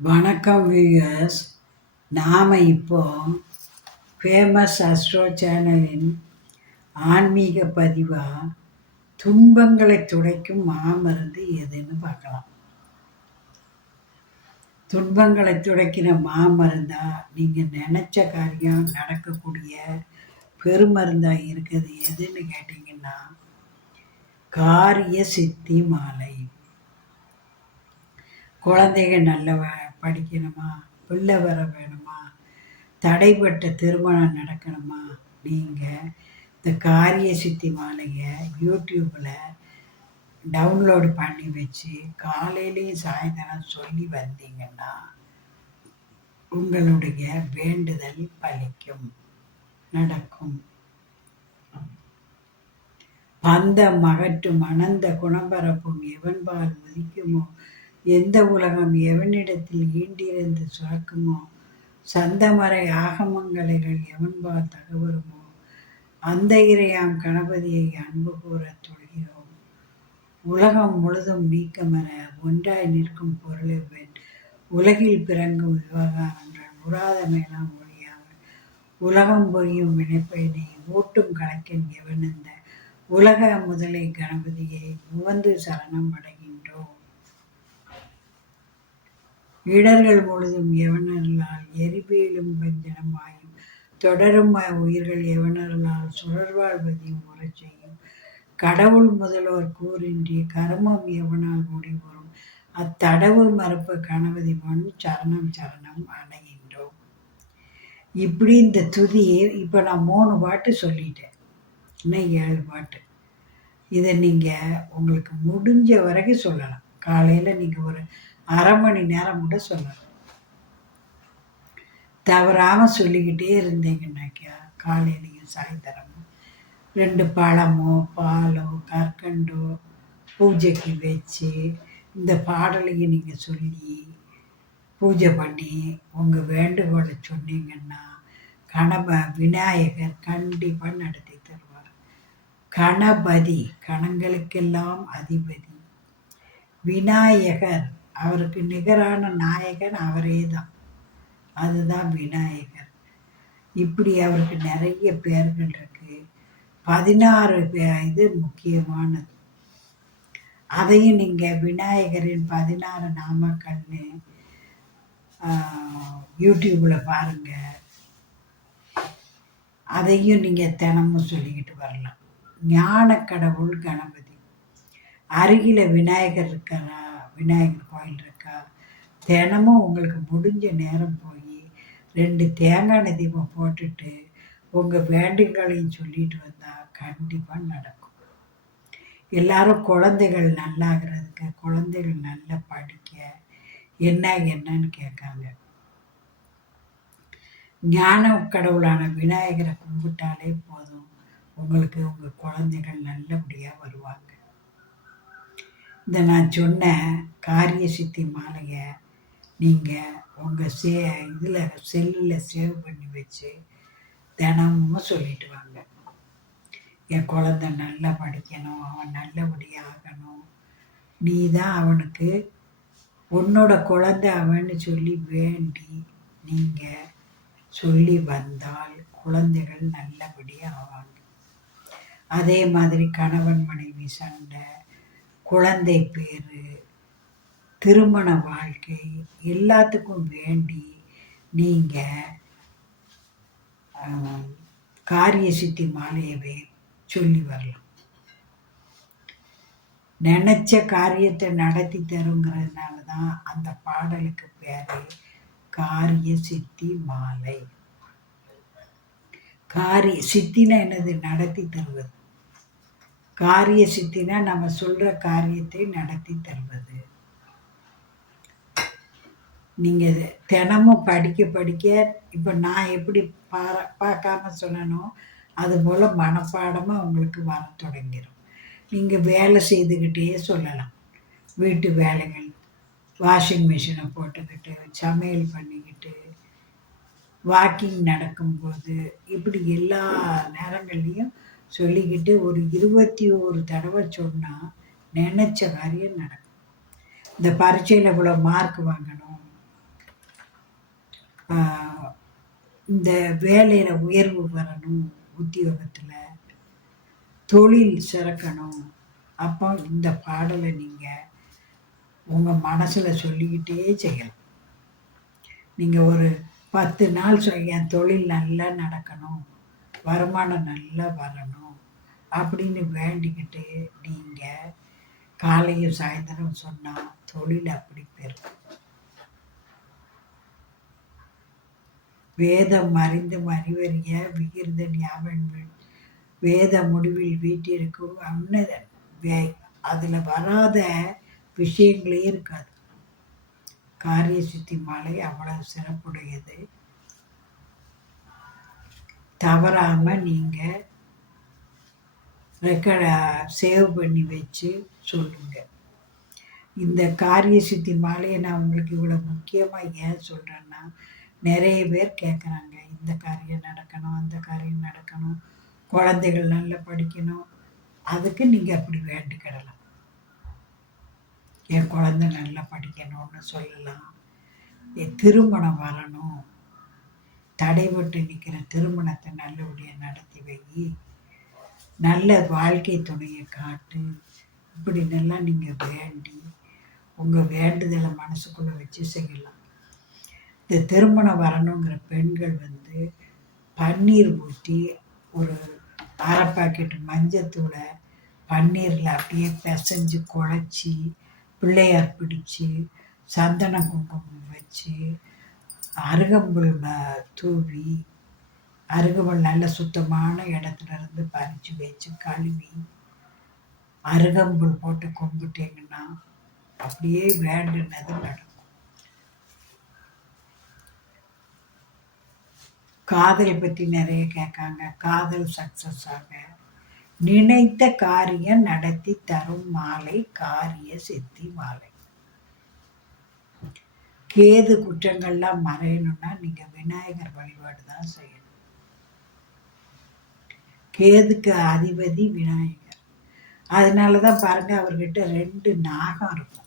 வணக்கம் வியூயர்ஸ் நாம் இப்போ ஃபேமஸ் அஸ்ட்ரோ சேனலின் ஆன்மீக பதிவாக துன்பங்களை துடைக்கும் மாமருந்து எதுன்னு பார்க்கலாம். துன்பங்களை துடைக்கிற மாமருந்தா நீங்கள் நினச்ச காரியம் நடக்கக்கூடிய பெருமருந்தாக இருக்குது எதுன்னு கேட்டிங்கன்னா காரிய சித்தி மாலை. குழந்தைகள் நல்லவா படிக்கணுமா? பிள்ளை வர வேணுமா? தடைப்பட்ட திருமணம் நடக்கணுமா? நீங்கள் இந்த காரிய சித்தி மாலையை யூடியூப்பில் டவுன்லோடு பண்ணி வச்சு காலையிலையும் சாயந்தரம் சொல்லி வந்தீங்கன்னா உங்களுடைய வேண்டுதல் பலிக்கும். நடக்கும். பந்த மகட்டும் அனந்த குணம்பரப்பும் எவன்பால் உதிக்குமோ எந்த உலகம் எவனிடத்தில் ஈண்டிருந்து சுரக்குமோ சந்தமறை ஆகமங்களைகள் எவன்பால் தகவருமோ அந்த இறையாம் கணபதியை அன்பு கூறத் தொழுகிறோம். உலகம் முழுதும் நீக்கமர ஒன்றாய் நிற்கும் பொருளை உலகில் பிறங்கும் விவகாரங்கள் உராத மேலாம் ஒழியாக உலகம் பொரியும் வினைப்பயனை ஊட்டும் கணக்கின் எவனந்த உலக முதலை கணபதியை உவந்து சரணம் அடை இடர்கள் முழுதும் எவனர்களால் எரிபேலும் பஞ்சனமாயும் தொடரும் உயிர்கள் எவனர்களால் சுழர்வாழ்வதையும் உறச் செய்யும் கடவுள் முதல்வர் கூறின்றி கர்மம் எவனால் முடிவரும் அத்தடவு மறுப்பு கணவதி மண் சரணம் சரணம் அணைகின்றோம் இப்படி இந்த துதியை இப்போ நான் மூணு பாட்டு சொல்லிட்டேன். இன்னும் ஏழு பாட்டு. இதை நீங்கள் உங்களுக்கு முடிஞ்ச வரைக்கும் சொல்லலாம். காலையில் நீங்கள் ஒரு அரை மணி நேரம் கூட சொல்லலாம் தவறாமல் சொல்லிக்கிட்டே இருந்தீங்கன்னாக்கா காலையிலையும் சாயந்தரமும் ரெண்டு பழமோ பாலோ கற்கண்டோ பூஜைக்கு வச்சு இந்த பாடலையும் நீங்கள் சொல்லி பூஜை பண்ணி உங்கள் வேண்டுகோளை சொன்னீங்கன்னா கணப விநாயகர் கண்டிப்பாக நடத்தி தருவார். கணபதி கணங்களுக்கெல்லாம் அதிபதி. விநாயகர் அவருக்கு நிகரான நாயகன் அவரே தான் அதுதான் விநாயகர். இப்படி அவருக்கு நிறைய பேர்கள் இருக்கு. பதினாறு இது முக்கியமானது. அதையும் நீங்கள் விநாயகரின் பதினாறு நாமக்கள்னு யூடியூப்பில் பாருங்கள் அதையும் நீங்கள் தினமும் சொல்லிக்கிட்டு வரலாம். ஞான கடவுள் கணபதி. அருகில் விநாயகர் இருக்கிறார். விநாயகர் கோயில் இருக்கா? தினமும் உங்களுக்கு முடிஞ்ச நேரம் போய் ரெண்டு தேங்காய் தீபம் போட்டுட்டு உங்கள் வேண்டுகளையும் சொல்லிட்டு வந்தால் கண்டிப்பாக நடக்கும். எல்லாரும் குழந்தைகள் நல்லாகிறதுக்கு குழந்தைகள் நல்லா படிக்க என்ன என்னன்னு கேட்காங்க. ஞான கடவுளான விநாயகரை கும்பிட்டாலே போதும். உங்களுக்கு உங்கள் குழந்தைகள் நல்லபடியாக வருவாங்க. இந்த நான் சொன்ன காரிய சித்தி மாலையை நீங்கள் உங்கள் சே இதில் செல்லில் சேவ் பண்ணி வச்சு தினமும் சொல்லிட்டு வாங்க. என் குழந்த நல்லா படிக்கணும் அவன் நல்லபடியாக ஆகணும். நீ தான் அவனுக்கு உன்னோட குழந்தை அவன்னு சொல்லி வேண்டி நீங்கள் சொல்லி வந்தால் குழந்தைகள் நல்லபடியாக ஆவாங்க. அதே மாதிரி கணவன் மனைவி சண்டை குழந்தை பேர் திருமண வாழ்க்கை எல்லாத்துக்கும் வேண்டி நீங்கள் காரிய சித்தி மாலையவே சொல்லி வரலாம். நினச்ச காரியத்தை நடத்தி தருங்கிறதுனால தான் அந்த பாடலுக்கு பேர் காரிய சித்தி மாலை. காரிய சித்தினா என்னது? நடத்தி தருவது. காரிய சித்தினா நம்ம சொல்கிற காரியத்தை நடத்தி தருவது. நீங்கள் தினமும் படிக்க படிக்க இப்போ நான் எப்படி பா பார்க்காம சொல்லணும் அதுபோல் மனப்பாடமாக உங்களுக்கு வர தொடங்கிடும் நீங்கள் வேலை செய்துக்கிட்டே சொல்லலாம். வீட்டு வேலைகள் வாஷிங் மிஷினை போட்டுக்கிட்டு சமையல் பண்ணிக்கிட்டு வாக்கிங் நடக்கும்போது இப்படி எல்லா நேரங்கள்லேயும் சொல்லிக்கிட்டு ஒரு இருபத்தி ஒரு தடவை சொன்னால் நினச்ச காரியம் நடக்கும். இந்த பரீட்சையில் இவ்வளோ மார்க் வாங்கணும். இந்த வேலையில் உயர்வு வரணும் உத்தியோகத்தில். தொழில் சிறக்கணும். அப்போ இந்த பாடலை நீங்கள் உங்கள் மனசில் சொல்லிக்கிட்டே செய்யலாம். நீங்கள் ஒரு பத்து நாள் என் தொழில் நல்லா நடக்கணும். வருமானம் நல்லா வரணும் அப்படின்னு வேண்டிக்கிட்டு நீங்கள் காலையும் சாயந்தரம் சொன்னால் தொழில் அப்படி பெறும் வேதம் அறிந்து அறிவறிய விகிர்ந்த ஞாபகம் வேத முடிவில் வீட்டிற்கும் அன்னதன் வே அதில் வராத விஷயங்களே இருக்காது. காரிய சித்தி மாலை அவ்வளவு சிறப்புடையது. தவறாமல் நீங்கள் ரெக்கார்ட சேவ் பண்ணி வச்சு சொல்லுங்கள் இந்த காரிய சித்தி மாலையை நான் உங்களுக்கு இவ்வளோ முக்கியமாக ஏன் சொல்கிறேன்னா நிறைய பேர் கேட்குறாங்க இந்த காரியம் நடக்கணும் அந்த காரியம் நடக்கணும் குழந்தைகள் நல்லா படிக்கணும். அதுக்கு நீங்கள் அப்படி வேண்டிக்கிடலாம் என் குழந்தை நல்லா படிக்கணும்னு சொல்லலாம். என் திருமணம் வரணும். தடைபட்டு நிற்கிற திருமணத்தை நல்லபடியாக நடத்தி வை. நல்ல வாழ்க்கை துணையை காட்டு. இப்படின்னெல்லாம் நீங்கள் வேண்டி உங்கள் வேண்டுதலை மனசுக்குள்ளே வச்சு செய்யலாம். இந்த திருமணம் வரணுங்கிற பெண்கள் வந்து பன்னீர் ஊற்றி ஒரு அரை பாக்கெட் மஞ்சத்தூளை பன்னீரில் அப்படியே பிசைஞ்சு குழச்சி பிள்ளையார் பிடிச்சி சந்தன குங்குமம் வச்சு அருகம்புல் தூவி அருகம்புல் நல்ல சுத்தமான இடத்துல இருந்து பறித்து வச்சு கழுவி அருகம்புல் போட்டு கும்பிட்டீங்கன்னா அப்படியே வேண்டுனது நடக்கும். காதலை பற்றி நிறைய கேட்காங்க. காதல் சக்ஸஸ் ஆக நினைத்த காரியம் நடத்தி தரும் மாலை காரிய சித்தி மாலை. கேது குற்றங்கள்லாம் மறையணும்னா நீங்க விநாயகர் வழிபாடு தான் செய்யணும். கேதுக்கு அதிபதி விநாயகர். அதனால தான் பாருங்க அவர்கிட்ட ரெண்டு நாகம் இருக்கும்.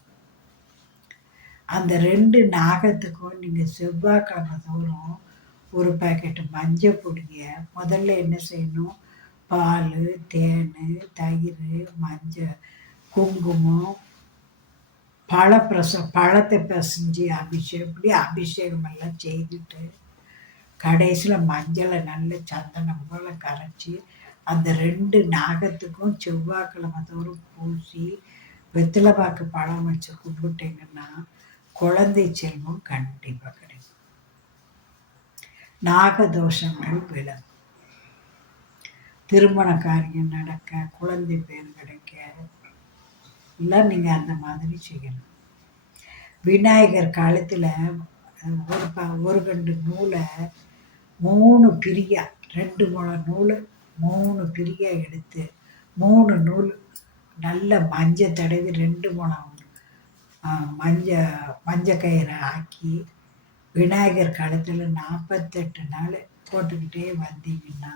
அந்த ரெண்டு நாகத்துக்கும் நீங்கள் செவ்வாய்க்கிழமை தோறும் ஒரு பாக்கெட்டு மஞ்சள் பொடியை முதல்ல என்ன செய்யணும்? பால் தேன் தயிர் மஞ்சள் குங்குமம் பழப்பிரச பழத்தை பிசைஞ்சு அபிஷேகம் இப்படி அபிஷேகம் எல்லாம் செய்துட்டு கடைசியில் மஞ்சளை நல்ல சந்தனம் போல் கரைச்சி அந்த ரெண்டு நாகத்துக்கும் செவ்வாய்க்கிழமை தோறும் பூசி வெத்திலைப்பாக்கு பழம் வச்சு கும்பிட்டீங்கன்னா குழந்தை செல்வம் கண்டிப்பாக கிடைக்கும். நாகதோஷங்கள் விலகும். திருமண காரியம் நடக்க குழந்தை பேர் கிடைக்க எல்லாம் நீங்கள் அந்த மாதிரி செய்யணும். விநாயகர் காலத்தில் ஒரு ப ஒரு கண்டு நூலை மூணு பிரியா ரெண்டு முளம் நூல் மூணு பிரியா எடுத்து மூணு நூல் நல்ல மஞ்சள் தடவி ரெண்டு முளம் மஞ்சள் மஞ்சள் கயிறை ஆக்கி விநாயகர் காலத்தில் நாற்பத்தெட்டு நாள் போட்டுக்கிட்டே வந்தீங்கன்னா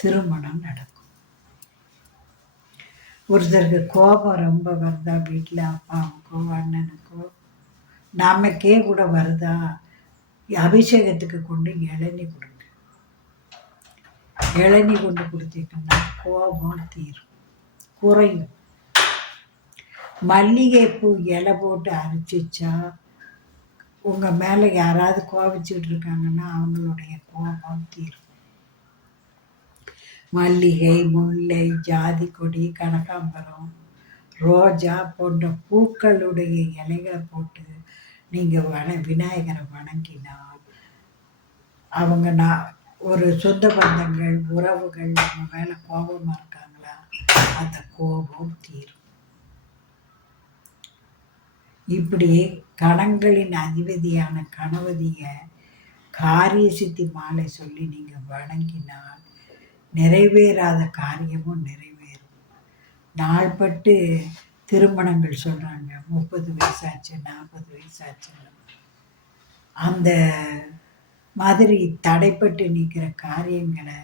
திருமணம் நடக்கும். ஒருத்தருக்கு கோபம் ரொம்ப வருதா? வீட்டில் அப்பாவுக்கோ அண்ணனுக்கோ? நமக்கே கூட வருதா? அபிஷேகத்துக்கு கொண்டு இளநி கொடுங்க. இளநி கொண்டு கொடுத்தீங்கன்னா கோபம் தீரும். குறையும். மல்லிகைப்பூ இலை போட்டு அரைச்சிச்சா உங்கள் மேலே யாராவது கோபிச்சுட்டு இருக்காங்கன்னா அவங்களுடைய கோபம் தீரும். மல்லிகை முல்லை ஜாதி கொடி கனகாம்பரம் ரோஜா போன்ற பூக்களுடைய இலைகளை போட்டு நீங்கள் வண விநாயகரை வணங்கினால் அவங்க நான் ஒரு சொந்த பந்தங்கள் உறவுகள் நம்ம மேலே கோபமாக இருக்காங்களா அந்த கோபம் தீரும். இப்படி கணங்களின் அதிபதியான கணவதியை காரிய சித்தி மாலை சொல்லி நீங்கள் வணங்கினால் நிறைவேறாத காரியமும் நிறைவேறும். நாள்பட்டு திருமணங்கள் சொல்கிறாங்க முப்பது வயசாச்சு நாற்பது வயசாச்சு அந்த மாதிரி தடைப்பட்டு நிற்கிற காரியங்களை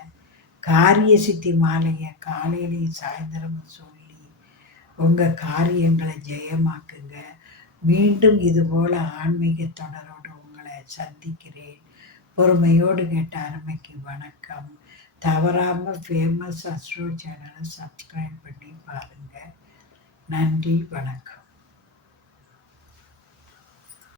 காரிய சித்தி மாலையை காலையிலையும் சாயந்தரமும் சொல்லி உங்கள் காரியங்களை ஜெயமாக்குங்க. மீண்டும் இதுபோல் ஆன்மீக தொடரோடு உங்களை சந்திக்கிறேன். பொறுமையோடு கேட்ட அருமைக்கு வணக்கம். தவறாமல் ஃபேமஸ் அஸ்ட்ரோ சேனலை சப்ஸ்கிரைப் பண்ணி பாருங்கள் நன்றி வணக்கம்.